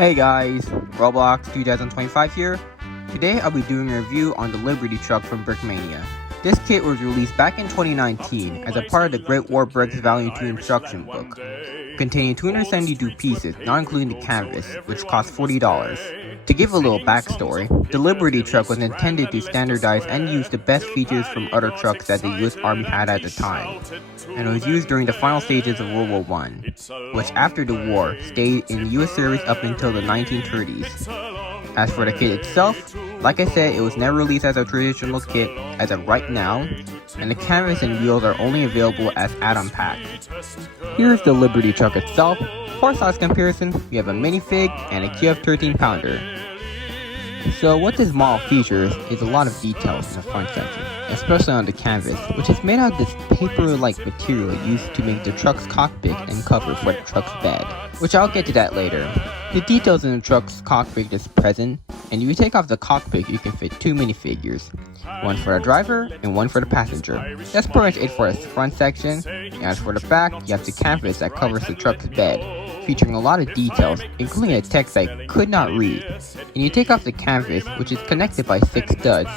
Hey guys, Roblox 2025 here. Today I'll be doing a review on the Liberty Truck from Brickmania. This kit was released back in 2019 as a part of the Great War Bricks Value 2 instruction book, containing 272 pieces, not including the canvas, which cost $40. To give a little backstory, the Liberty Truck was intended to standardize and use the best features from other trucks that the US Army had at the time, and it was used during the final stages of World War I, which after the war stayed in US service up until the 1930s. As for the kit itself, like I said, it was never released as a traditional kit as of right now, and the canvas and wheels are only available as add-on packs. Here's the Liberty Truck itself. For size comparison, we have a minifig and a Kiev 13-pounder. So what this model features is a lot of details in the front section, especially on the canvas, which is made out of this paper-like material used to make the truck's cockpit and cover for the truck's bed, which I'll get to that later. The details in the truck's cockpit is present, and if you take off the cockpit, you can fit two minifigures, one for the driver and one for the passenger. That's pretty much it for the front section, and as for the back, you have the canvas that covers the truck's bed, featuring a lot of details, including a text I could not read. And you take off the canvas, which is connected by 6 studs.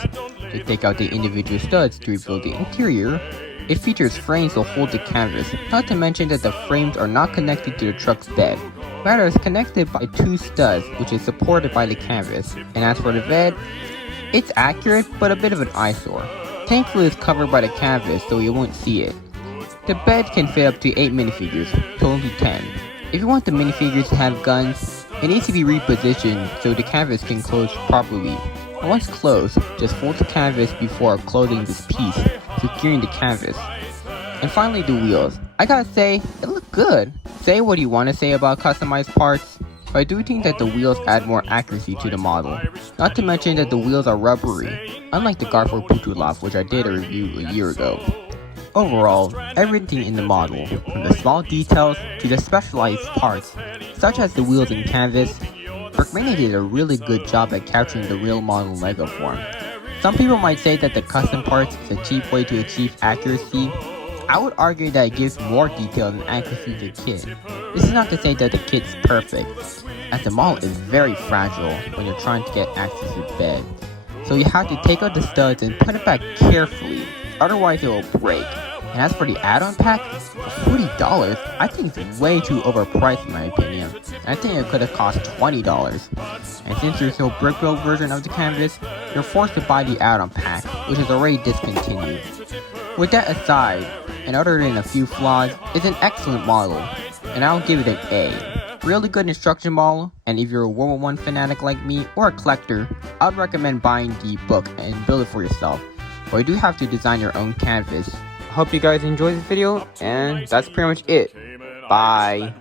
To take out the individual studs to reveal the interior, it features frames to hold the canvas, not to mention that the frames are not connected to the truck's bed. Rather, it's connected by 2 studs, which is supported by the canvas. And as for the bed, it's accurate, but a bit of an eyesore. Thankfully, it's covered by the canvas, so you won't see it. The bed can fit up to 8 minifigures, totaling 10. If you want the minifigures to have guns, it needs to be repositioned so the canvas can close properly. And once closed, just fold the canvas before closing this piece, securing the canvas. And finally, the wheels. I gotta say, it look good. Say what you want to say about customized parts, but I do think that the wheels add more accuracy to the model. Not to mention that the wheels are rubbery, unlike the Garfield Putulov, which I did a review a year ago. Overall, everything in the model, from the small details to the specialized parts, such as the wheels and canvas, Brickmania did a really good job at capturing the real model Lego form. Some people might say that the custom parts is a cheap way to achieve accuracy. I would argue that it gives more detail and accuracy to the kit. This is not to say that the kit's perfect, as the model is very fragile when you're trying to get access to the bed. So you have to take out the studs and put it back carefully, otherwise it will break. And as for the add-on pack, for $40, I think it's way too overpriced in my opinion. And I think it could have cost $20. And since there's no brick build version of the canvas, you're forced to buy the add-on pack, which is already discontinued. With that aside, and other than a few flaws, it's an excellent model, and I'll give it an A. Really good instruction model, and if you're a World War I fanatic like me, or a collector, I'd recommend buying the book and build it for yourself. But you do have to design your own canvas. I hope you guys enjoyed this video, and that's pretty much it. Bye.